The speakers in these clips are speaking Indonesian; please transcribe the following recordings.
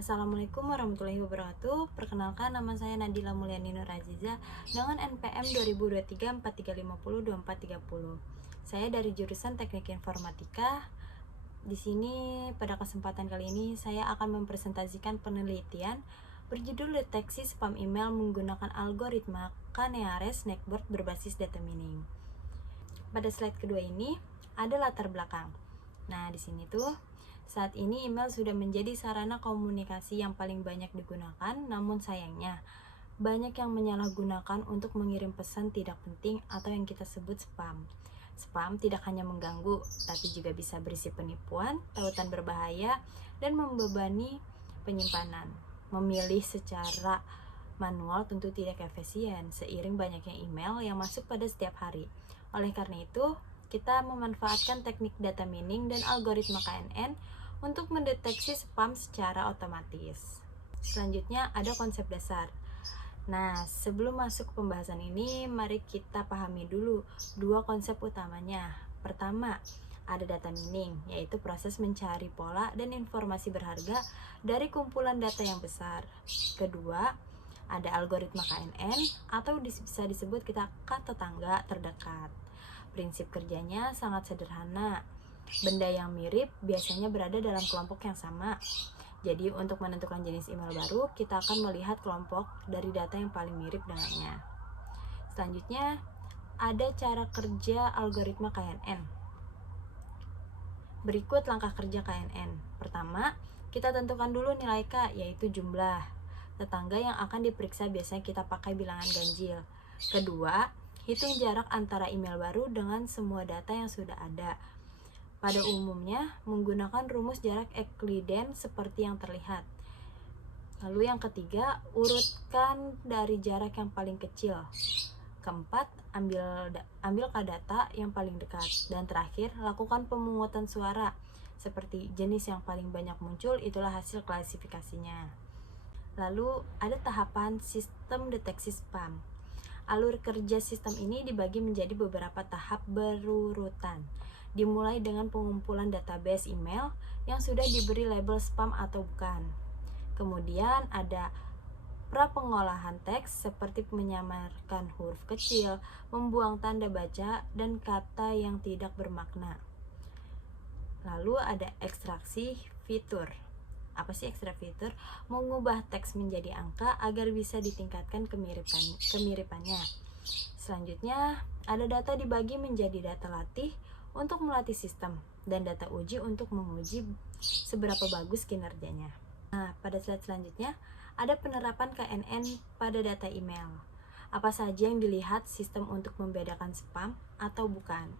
Assalamualaikum warahmatullahi wabarakatuh. Perkenalkan, nama saya Nadila Mulyani Nur Aziza dengan NPM 2023 4350 2430. Saya dari jurusan Teknik Informatika. Di sini pada kesempatan kali ini saya akan mempresentasikan penelitian berjudul deteksi spam email menggunakan algoritma K-nearest Network berbasis data mining. Pada slide kedua ini ada latar belakang. Nah, di sini tuh saat ini email sudah menjadi sarana komunikasi yang paling banyak digunakan, namun sayangnya banyak yang menyalahgunakan untuk mengirim pesan tidak penting atau yang kita sebut spam. Spam tidak hanya mengganggu, tapi juga bisa berisi penipuan, tautan berbahaya, dan membebani penyimpanan. Memilih secara manual tentu tidak efisien, seiring banyaknya email yang masuk pada setiap hari. Oleh karena itu, kita memanfaatkan teknik data mining dan algoritma KNN untuk mendeteksi spam secara otomatis. Selanjutnya ada konsep dasar. Nah, sebelum masuk ke pembahasan ini, mari kita pahami dulu dua konsep utamanya. Pertama, ada data mining, yaitu proses mencari pola dan informasi berharga dari kumpulan data yang besar. Kedua, ada algoritma KNN atau bisa disebut kita tetangga terdekat. Prinsip kerjanya sangat sederhana. Benda yang mirip biasanya berada dalam kelompok yang sama. Jadi untuk menentukan jenis email baru, kita akan melihat kelompok dari data yang paling mirip dengannya. Selanjutnya, ada cara kerja algoritma KNN. Berikut langkah kerja KNN. Pertama, kita tentukan dulu nilai K, yaitu jumlah tetangga yang akan diperiksa. Biasanya kita pakai bilangan ganjil. Kedua, hitung jarak antara email baru dengan semua data yang sudah ada. Pada umumnya menggunakan rumus jarak Euclidean seperti yang terlihat. Lalu yang ketiga, urutkan dari jarak yang paling kecil. Keempat, ambil data yang paling dekat. Dan terakhir, lakukan pemungutan suara. Seperti jenis yang paling banyak muncul, itulah hasil klasifikasinya. Lalu ada tahapan sistem deteksi spam. Alur kerja sistem ini dibagi menjadi beberapa tahap berurutan. Dimulai dengan pengumpulan database email yang sudah diberi label spam atau bukan. Kemudian ada pra-pengolahan teks seperti menyamarkan huruf kecil, membuang tanda baca, dan kata yang tidak bermakna. Lalu ada ekstraksi fitur. Apa sih ekstraksi fitur? Mengubah teks menjadi angka agar bisa ditingkatkan kemiripannya. Selanjutnya, ada data dibagi menjadi data latih untuk melatih sistem dan data uji untuk menguji seberapa bagus kinerjanya. Nah, pada slide selanjutnya ada penerapan KNN pada data email. Apa saja yang dilihat sistem untuk membedakan spam atau bukan.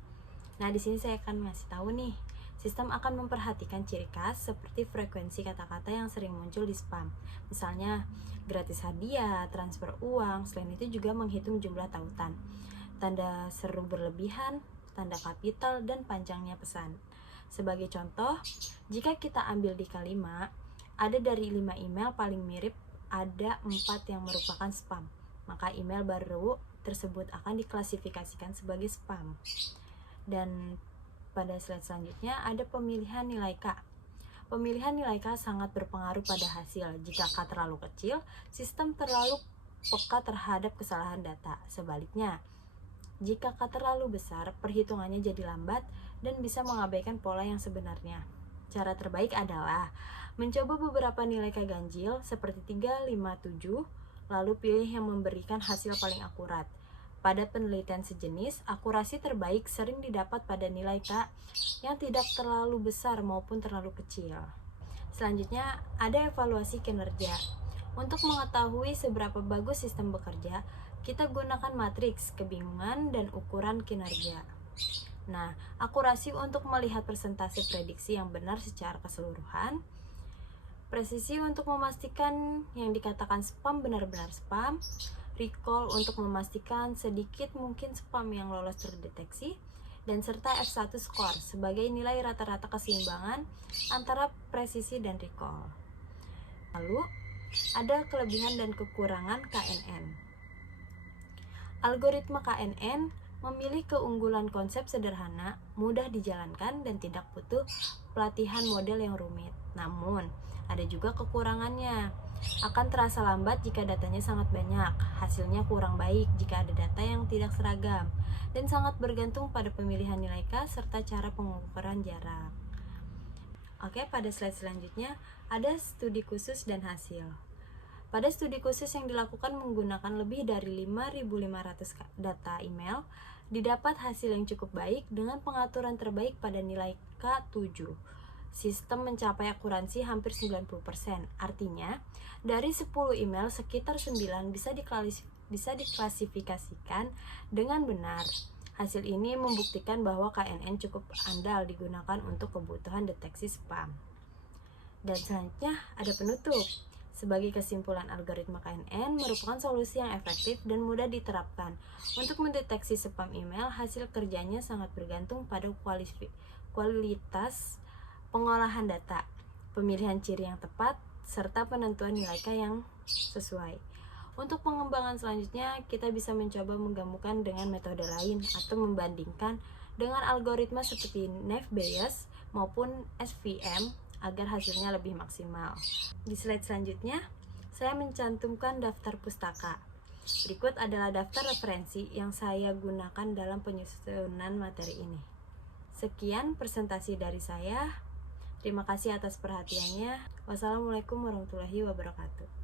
Nah, di sini saya akan ngasih tahu nih. Sistem akan memperhatikan ciri khas seperti frekuensi kata-kata yang sering muncul di spam. Misalnya, gratis hadiah, transfer uang. Selain itu juga menghitung jumlah tautan, tanda seru berlebihan, tanda kapital, dan panjangnya pesan. Sebagai contoh, jika kita ambil di K5, ada dari 5 email paling mirip, ada 4 yang merupakan spam. Maka email baru tersebut akan diklasifikasikan sebagai spam. Dan pada slide selanjutnya ada pemilihan nilai K. Pemilihan nilai K sangat berpengaruh pada hasil. Jika K terlalu kecil, sistem terlalu peka terhadap kesalahan data. Sebaliknya, jika K terlalu besar, perhitungannya jadi lambat dan bisa mengabaikan pola yang sebenarnya. Cara terbaik adalah mencoba beberapa nilai K ganjil seperti 3, 5, 7, lalu pilih yang memberikan hasil paling akurat. Pada penelitian sejenis, akurasi terbaik sering didapat pada nilai K yang tidak terlalu besar maupun terlalu kecil. Selanjutnya, ada evaluasi kinerja. Untuk mengetahui seberapa bagus sistem bekerja, kita gunakan matriks kebingungan dan ukuran kinerja. Nah, akurasi untuk melihat persentase prediksi yang benar secara keseluruhan. Presisi untuk memastikan yang dikatakan spam benar-benar spam. Recall untuk memastikan sedikit mungkin spam yang lolos terdeteksi. Dan serta F1 score sebagai nilai rata-rata keseimbangan antara presisi dan recall. Lalu, ada kelebihan dan kekurangan KNN. Algoritma KNN memilih keunggulan konsep sederhana, mudah dijalankan, dan tidak butuh pelatihan model yang rumit. Namun, ada juga kekurangannya. Akan terasa lambat jika datanya sangat banyak, hasilnya kurang baik jika ada data yang tidak seragam, dan sangat bergantung pada pemilihan nilai K serta cara pengukuran jarak. Oke, pada slide selanjutnya ada studi khusus dan hasil. Pada studi khusus yang dilakukan menggunakan lebih dari 5.500 data email, didapat hasil yang cukup baik dengan pengaturan terbaik pada nilai K7. Sistem mencapai akuransi hampir 90%. Artinya, dari 10 email sekitar 9 bisa diklasifikasikan dengan benar. Hasil ini membuktikan bahwa KNN cukup andal digunakan untuk kebutuhan deteksi spam. Dan selanjutnya ada penutup. Sebagai kesimpulan, algoritma KNN merupakan solusi yang efektif dan mudah diterapkan. Untuk mendeteksi spam email, hasil kerjanya sangat bergantung pada kualitas pengolahan data, pemilihan ciri yang tepat, serta penentuan nilai K yang sesuai. Untuk pengembangan selanjutnya, kita bisa mencoba menggabungkan dengan metode lain atau membandingkan dengan algoritma seperti Naive Bayes maupun SVM agar hasilnya lebih maksimal. Di slide selanjutnya, saya mencantumkan daftar pustaka. Berikut adalah daftar referensi yang saya gunakan dalam penyusunan materi ini. Sekian presentasi dari saya. Terima kasih atas perhatiannya. Wassalamualaikum warahmatullahi wabarakatuh.